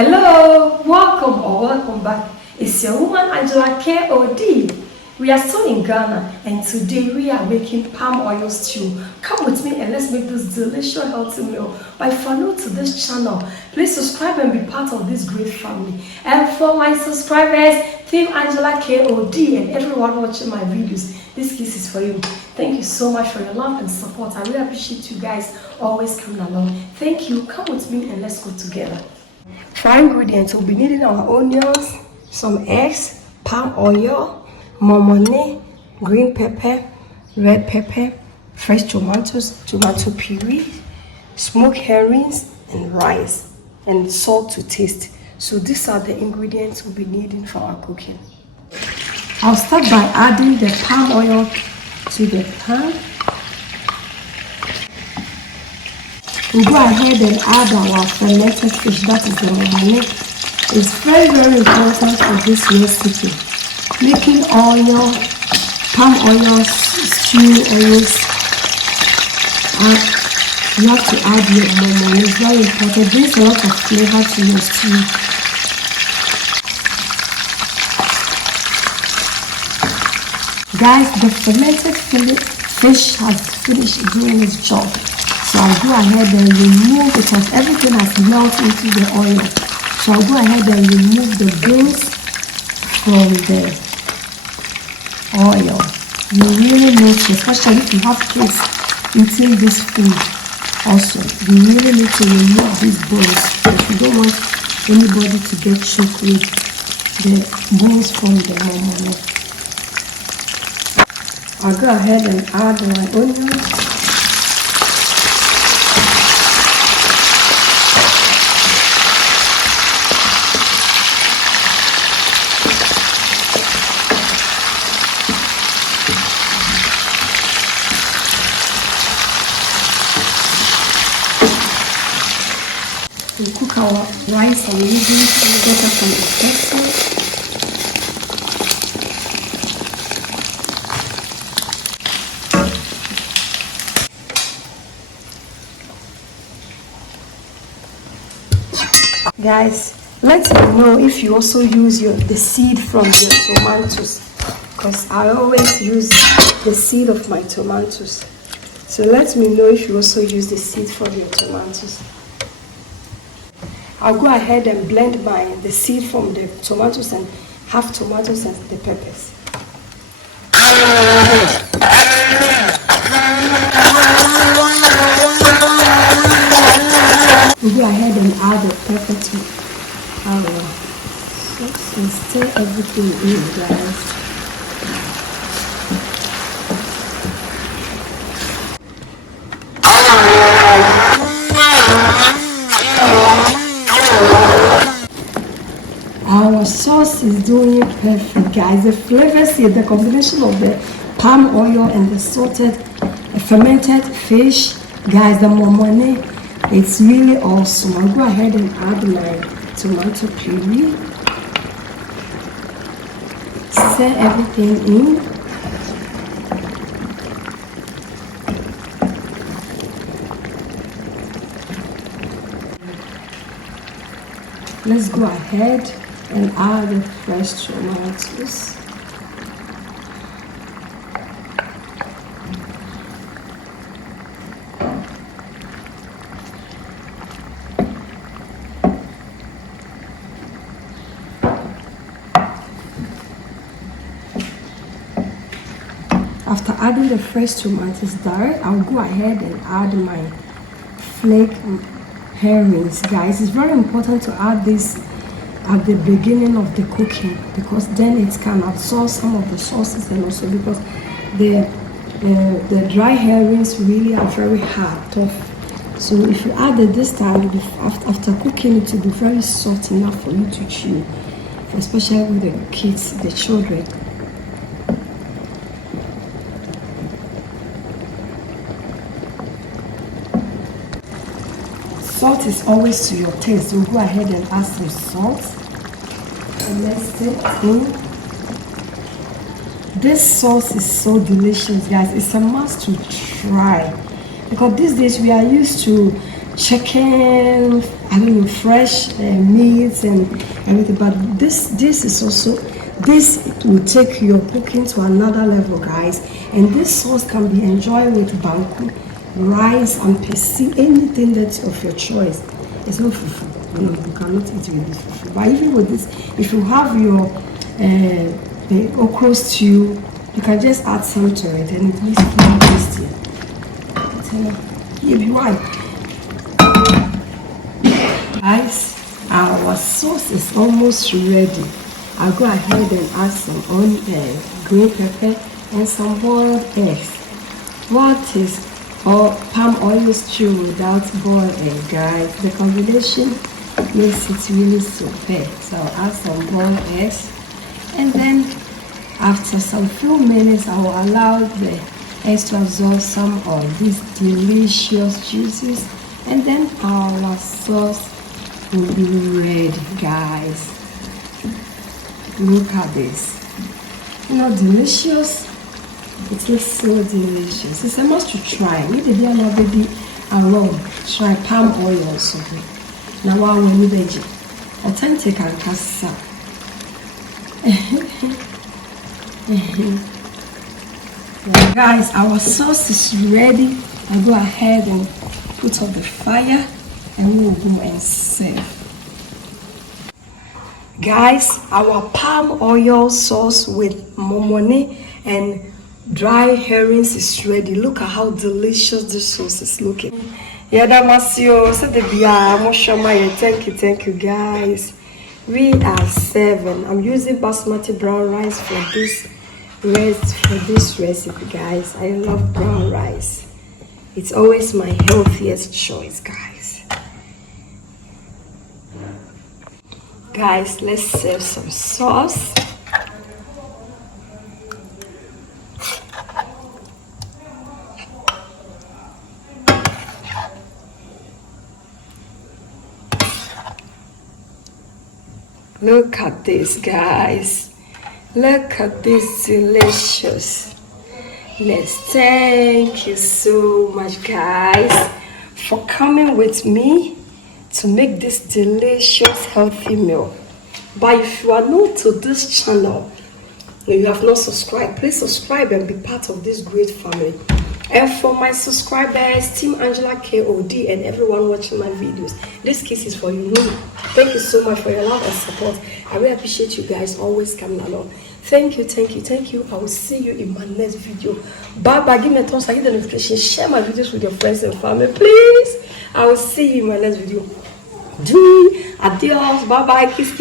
Hello, welcome back. It's your woman Angela KOD. We are still in Ghana and today we are making palm oil stew. Come with me and let's make this delicious healthy meal. But if you're new to this channel, please subscribe and be part of this great family. And for my subscribers, Team Angela KOD and everyone watching my videos, this kiss is for you. Thank you so much for your love and support. I really appreciate you guys always coming along. Thank you. Come with me and let's go together. For ingredients, we'll be needing our onions, some eggs, palm oil, momone, green pepper, red pepper, fresh tomatoes, tomato puree, smoked herrings, and rice, and salt to taste. So these are the ingredients we'll be needing for our cooking. I'll start by adding the palm oil to the pan. We'll go ahead and add our fermented fish, that is the momone. It's very important for this recipe. Making oil, palm oil, stew oils, you have to add your momone. It's very important. It brings a lot of flavor to your stew. Guys, the fermented fish has finished doing its job. So I'll go ahead and remove, because everything has melted into the oil. So I'll go ahead and remove the bones from the oil. You really need to, especially if you have kids eating this food also, you really need to remove these bones. If you don't want anybody to get choked with the bones from the momone. I'll go ahead and add my onions. We'll cook our rice and noodles and get up on the vessel. Guys, let me know if you also use the seed from your tomatoes, because I always use the seed of my tomatoes. So let me know if you also use the seed from your tomatoes. I'll go ahead and blend the seed from the tomatoes and half tomatoes and the peppers. We'll go ahead and add the pepper to our sauce and stir everything in, guys. Our sauce is doing perfect, guys. The flavors here, the combination of the palm oil and the fermented fish, guys, the momone, it's really awesome. I'll go ahead and add my tomato puree. Stir everything in. Let's go ahead and add the fresh tomatoes. After adding the fresh tomatoes there, I'll go ahead and add my flake herrings. Guys, it's very important to add this at the beginning of the cooking, because then it can absorb some of the sauces, and also because the dry herrings really are very hard, tough. So if you add it this time, after cooking, it will be very soft enough for you to chew, especially with the kids, the children. Salt is always to your taste. We'll go ahead and add some salt. And let's stir it in. This sauce is so delicious, guys. It's a must to try, because these days we are used to chicken, I don't know, fresh meats and everything. But this is also, this will take your cooking to another level, guys. And this sauce can be enjoyed with banku, rice, and pesi, anything that's of your choice. It's not fufu. No, you cannot eat with this fufu. But even with this, if you have your the okra stew, you can just add some to it and it makes it more tasty. If you want. Guys, our sauce is almost ready. I'll go ahead and add some green pepper and some boiled eggs. What is palm oil stew without boiled egg, guys? The combination makes it really super. So I'll add some boiled eggs, and then after some few minutes, I will allow the eggs to absorb some of these delicious juices, and then our sauce will be ready, guys. Look at this. You know, delicious. It looks so delicious. It's a must to try. Maybe they are not baby alone. Try palm oil also. Now I will need veggie. Authentic and kasa. Guys, our sauce is ready. I'll go ahead and put on the fire and we will go and serve. Guys, our palm oil sauce with momone and dry herrings is ready. Look at how delicious this sauce is looking. Yeah, damasio. Thank you, guys. We are serving. I'm using basmati brown rice for this recipe, guys. I love brown rice. It's always my healthiest choice, guys. Guys, let's serve some sauce. Look at this, guys. Look at this delicious. Let's thank you so much, guys, for coming with me to make this delicious healthy meal. But if you are new to this channel and you have not subscribed, please subscribe and be part of this great family. And for my subscribers, Team Angela KOD, and everyone watching my videos, this kiss is for you. Thank you so much for your love and support. I really appreciate you guys always coming along. Thank you. I will see you in my next video. Bye bye. Give me a thumbs up, give the notification, share my videos with your friends and family, please. I will see you in my next video. Adios. Bye bye. Kiss.